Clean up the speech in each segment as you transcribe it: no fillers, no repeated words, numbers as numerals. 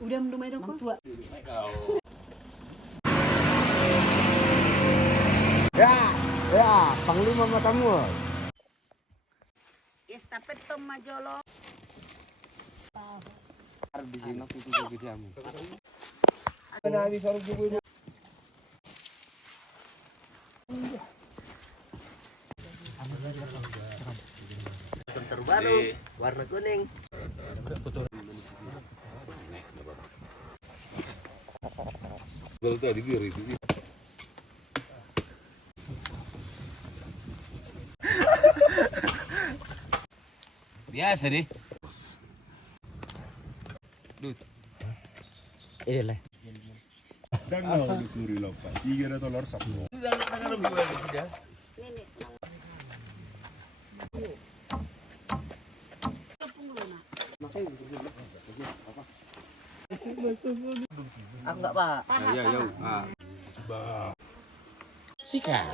Udah minum air dong, tua. Ya, panglima matamu. Estafet tom majolo. Di sini itu gitu kamu. Ada habis harus juga. Terbaru warna kuning. Kalau tadi dia itu. Biasa deh. Ini lah. Dan kalau disuruh lopak, 3 dolar sabtu. Aku enggak, Pak. Ya, ya. Sika.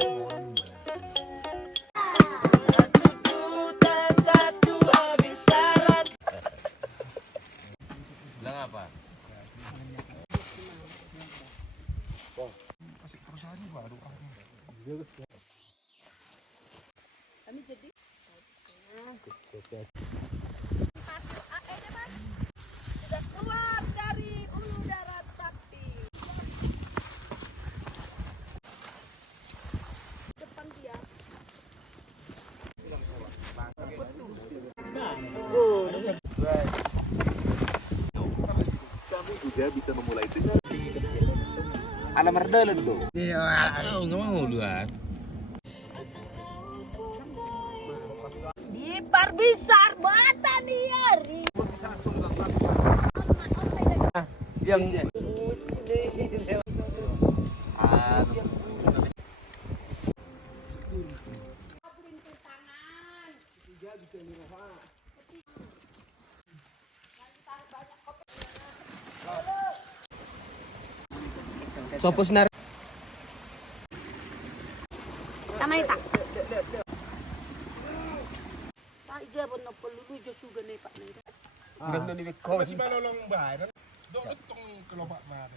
Bilang apa? Kami jadi sudah keluar dari Ulu Darat Sakti. Depan dia. Kamu juga bisa memulai dengan Alam merdelen tuh. Iya, nggak mau luar. Di Parbisar Bataniari. Yang Sopos nar. Tamay tak. Tak ija bono pelulu jo suga ne pak ne. Udah nih kau Masih balolong bahan. Dok tong kelopak bahan.